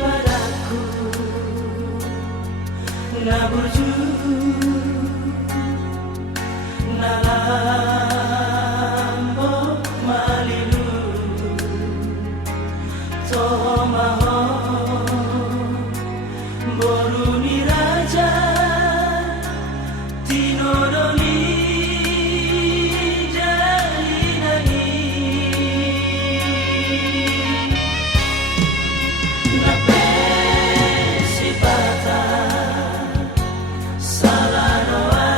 padaku, naburju nalambo malilu tomaho boruni raja tinodoni jalinani nape sipata salanoa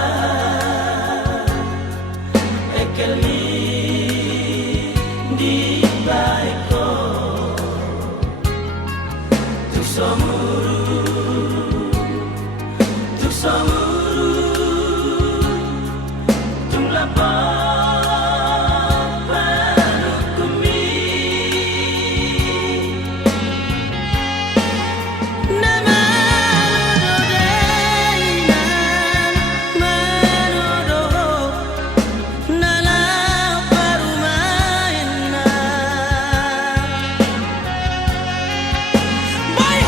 ekelmi di baiko tu somuru tum lapapalukumi namanododainan manodo nalaparumaina boy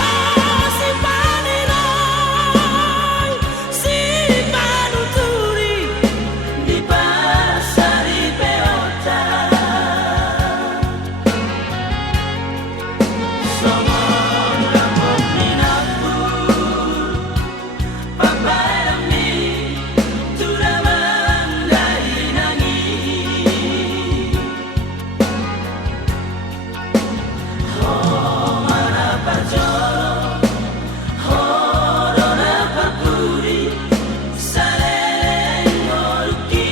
si panirai si panuturi di pasari peota somon rambut minapur pabayami turaman dari nangi mana pajoro horona papuri saleng oruki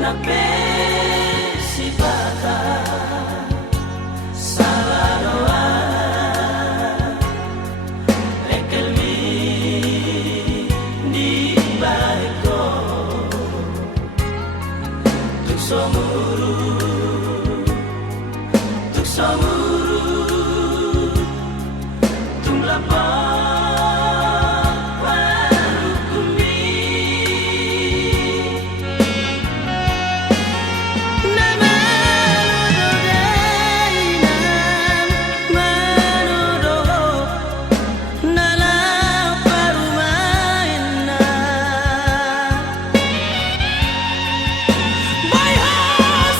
nape sipata salanoa ekelmi di baiko tuk somuru tum lapapalukumi namanododainan manodo nalaparumaina boy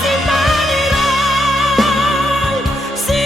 si panirai si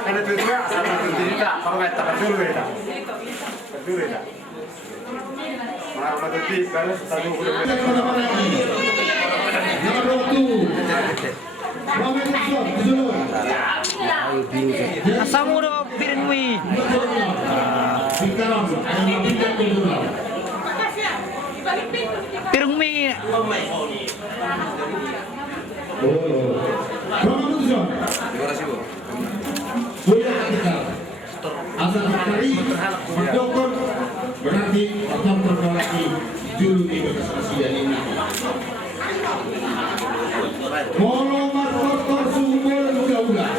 kada tujuh sama tujuh tak kalau nggak tak dulu ya. Dulu ya. Mana tujuh baru satu puluh. Nomor 2. Muhammad Islam, Zulur. Asamu do pirinwi. Sekarang yang mengundang Zulur. Pirungmi. Muhammad Islam. Sudah kita. Asal hari dokter berarti akan terkawal juru di kesaksian ini. Molo martor sumber udah.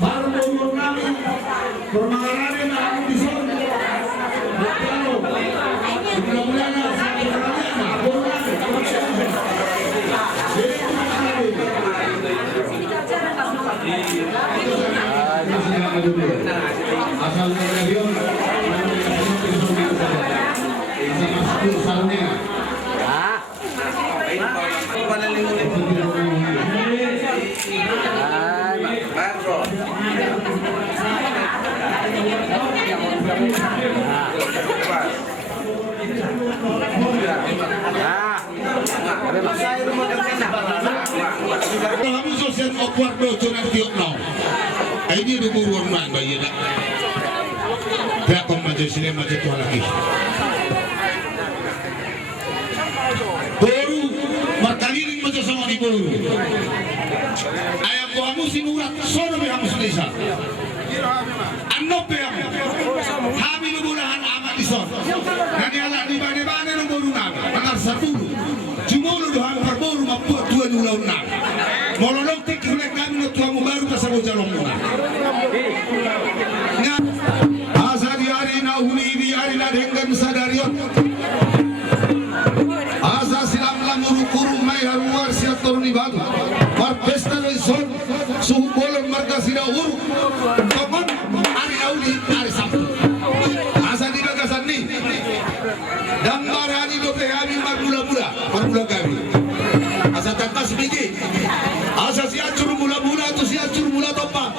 Baru umur kami permangaran aku di sana. Kalau mudah-mudahan sampai kalian baru asal region salnya kami sosial awkward do cuman tiok now. Ini duburuan man bayi dak. Dia kau maju sini maju tu lagi. Baru berkaliling maju sama di baru. Ayam kamu sinurat sono be kamu selesa. Anop be kamu. Kami nuburahan amat di sono. Nani ala di bane nuburu nama. Mengar satu. Cuma nuduhan perboru mapuat tuan ulau nama. Mololog tek hulek kami tuamu baru pasang jalong muna. Asa di hari na uni di hari na dengan sadariot. Asa silam lamuru kuru mai haruar siat toruni batu. Par pesta loison suhu bolon marga sida uru. Kapan hari na uni hari sabtu. Asa di bagasan ni. Dambar hari dope kami marmula kami. Asa tantas biji. Asa siacur mula-mula tu siacur mula topa.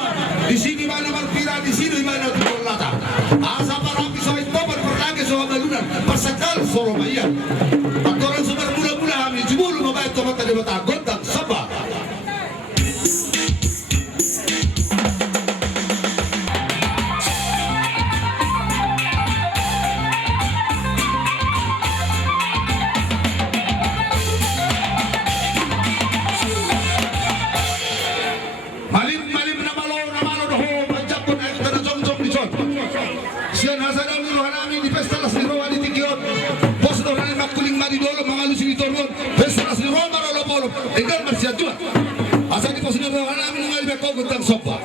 Di sini mana marpira, di sini mana tukul lata. Asa para pisau itu berperlagi soal balunan. Pasakal Surabaya. Aturan sumber mula-mula kami jumul membayar tomat dari mata gondang Sabah. Dengan bersiatuan asal di posisi rohan amin mengalami kau gentang sopa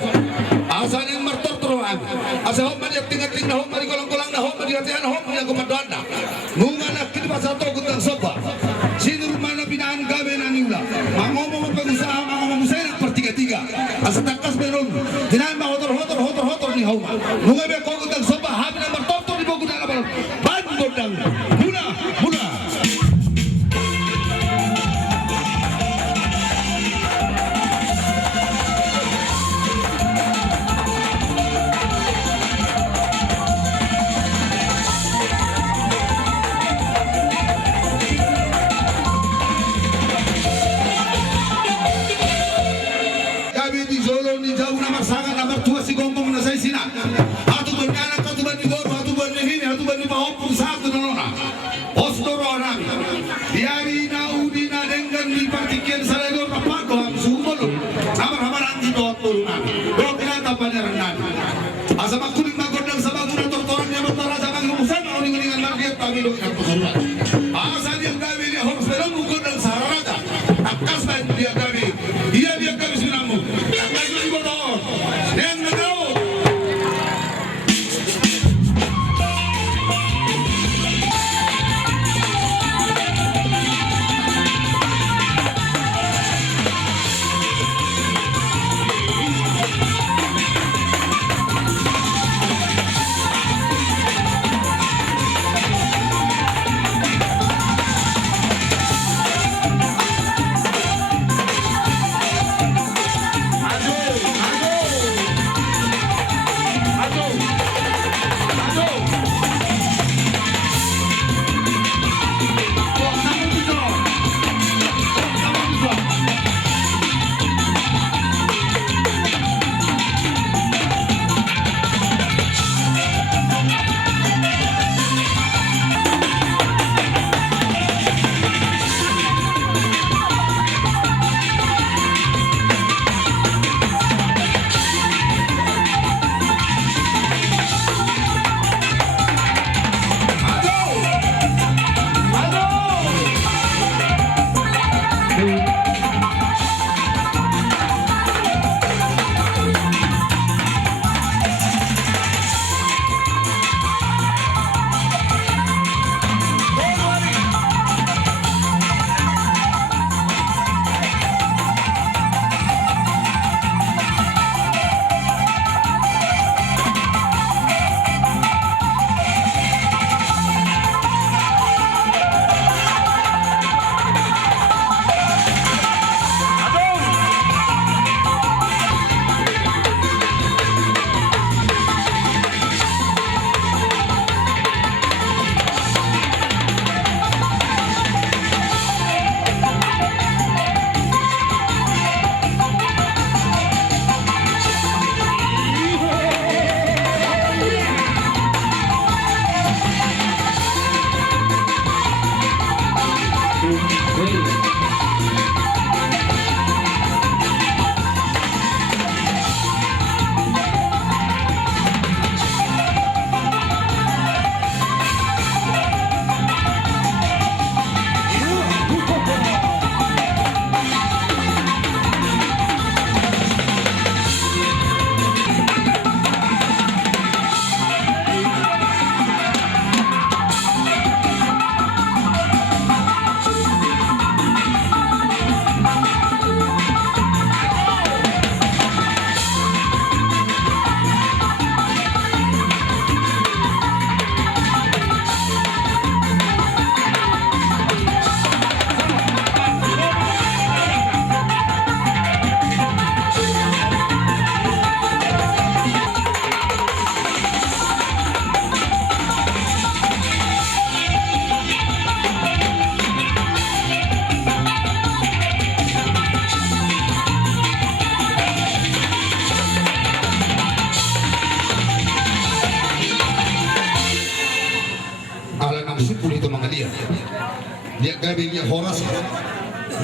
asal yang mertor terohan asal hom mandi tinggal hom mandi kolang-kolang hom mandi latihan hom yang komandoan mungana kini pasal tau gentang sopa sini rumah binaan gawe naniula mangomong pengusaha mangomong saya pertiga-tiga asal takas beron dinaan hotor ni hom mengalami kau gentang sopa habis yang mertor di bawah gudang abal ban gondang mula asama kuning magodang sama guna tortoran yang bertara sama ngumusan uning-uningan market kami dengan pesuruan asal dia kami dia harus berlaku godang sararaja akas dia kami sinamu akas dia godong yang menau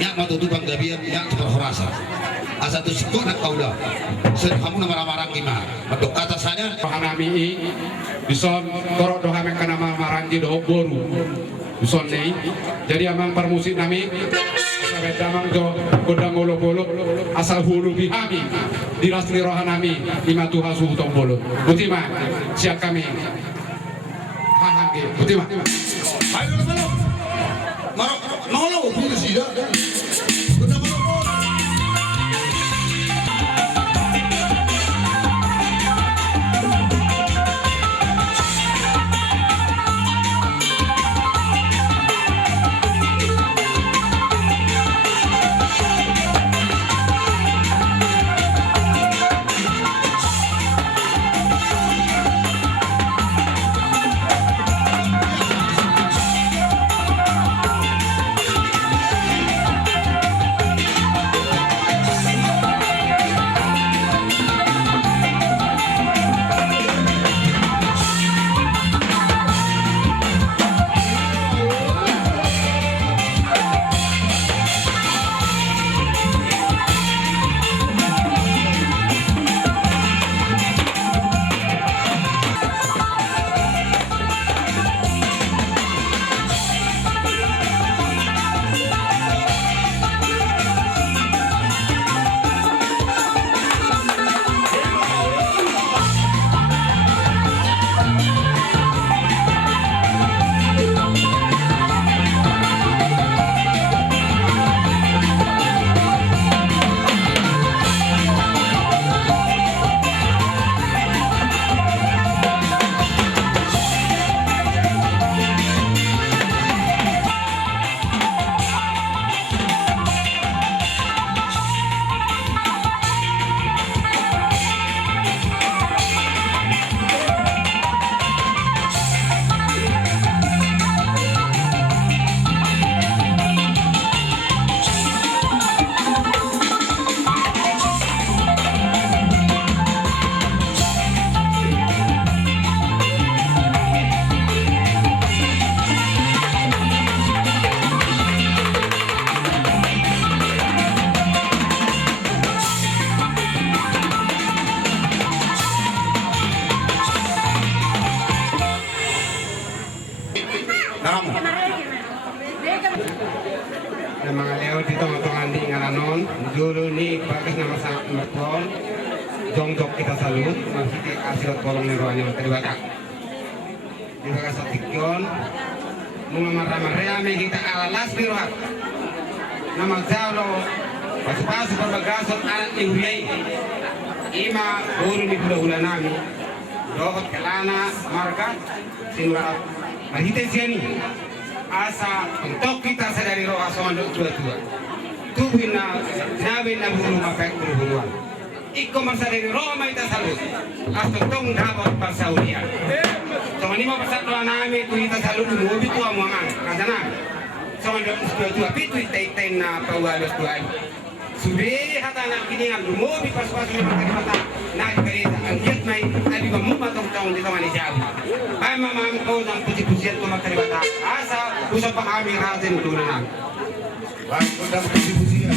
nya matutupan gabian nya berhorasa asa tu sikok nak kaulah sen kamu nama marang lima untuk kata saya Hanami bison korok doha meka nama maranji doho boru bison nei jadi amang permusik nami sampai damang jo kodang olo bolo asal hulu bihami dirasli rohanami lima tuha suhu tong bolo butima siap kami hahange butima ayo mana maro nolo pilih sih dah sudah mana mga leo dito mga di ngalanon dulu ni bagas nama sa merkon jongkok kita salut masih asirat kolong ni rohanya terima kasih tikon mengamarah ame kita alalas di rohat nama jalo pas-pas berbagasot alat iuriyai ima guru ni bulan nami dohot kelana marga sinura mahite siani asa untuk kita sadari roh asaman tua-tua tubuh na nabi na bulu mapek bulu-buluan iko masadari roh maita salut asto tong dapat pasaulia sama ni mapasat doa nami tu kita salut dulu bitu amuangan kasana sama tua-tua pitu itai na pawalos tuai sudah hata nak kini ang lumobi pas-pas ni mata na kereta ang giat mai abi ba mo matong di tamani jauh ay mamam ko ng puti-putian ko makaribata asa usap pa kami ratin tulunan bang kodang pusi-pusian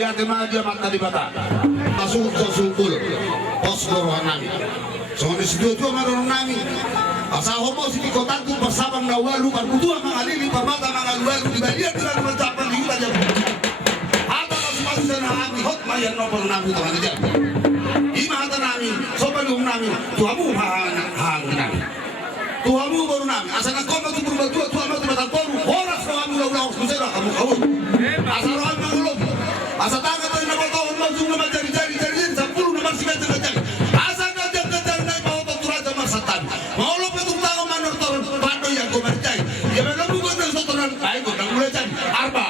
lihat aja mata di mata. Masuk ke sukul, pos lorohan nami. So di situ tu marong nami. Asa homo si kota tu bersama nawalu berbutuh mengalili permata mengalualu di bagian tidak mencapai di aja. Ada masih nami hot mayan nomor nami tu aja. Ima hata nami, sobat dong nami, tuamu hang nami. Tuamu baru nami. Asa nak kau tu berbuat tuamu tu betul baru. Horas kamu ulah kusera kamu kau. Asa rohan mengulo. Asa tangga tu nak tahu masuk nama jari 10 nama sih jari. Asa kerja naik bawa tu raja marsatan. Mau lo petung tahu mana turun padu yang kau mercai. Ya memang bukan tu turun. Ayo kau dah mulai cari arba.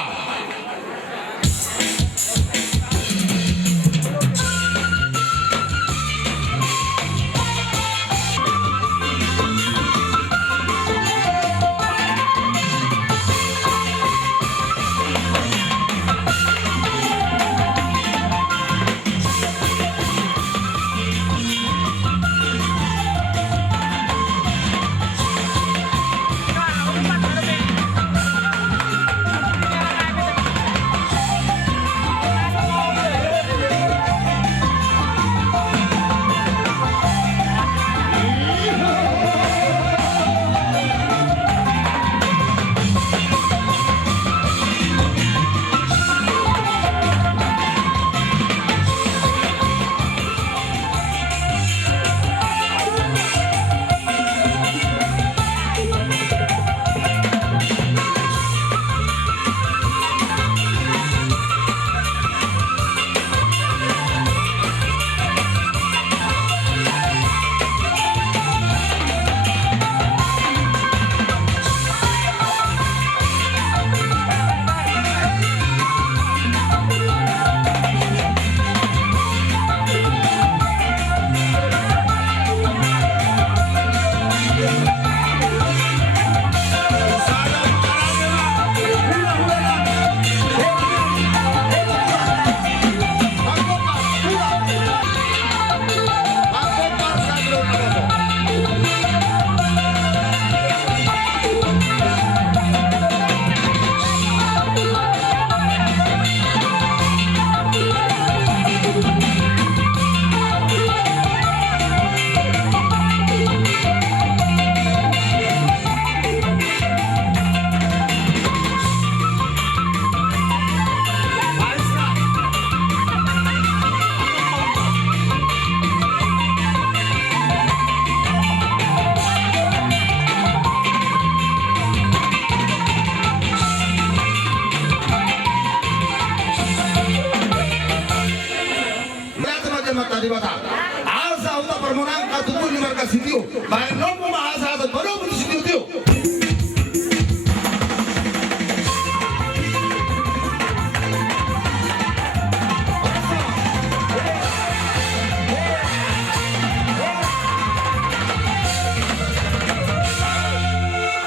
Mata di mata. Asa uta permonang katupun di markas sitio. Baik nopo mahasa atau baru di sitio tio.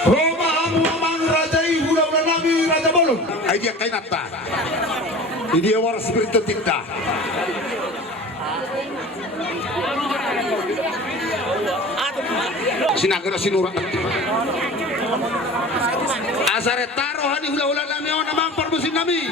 Roma amu amang raja ibu dan nabi raja bolong. Aja kainata. Ini war spiritual tinta. Sinagara sinura asare taruhan hula-hula nami on amang perbusin nami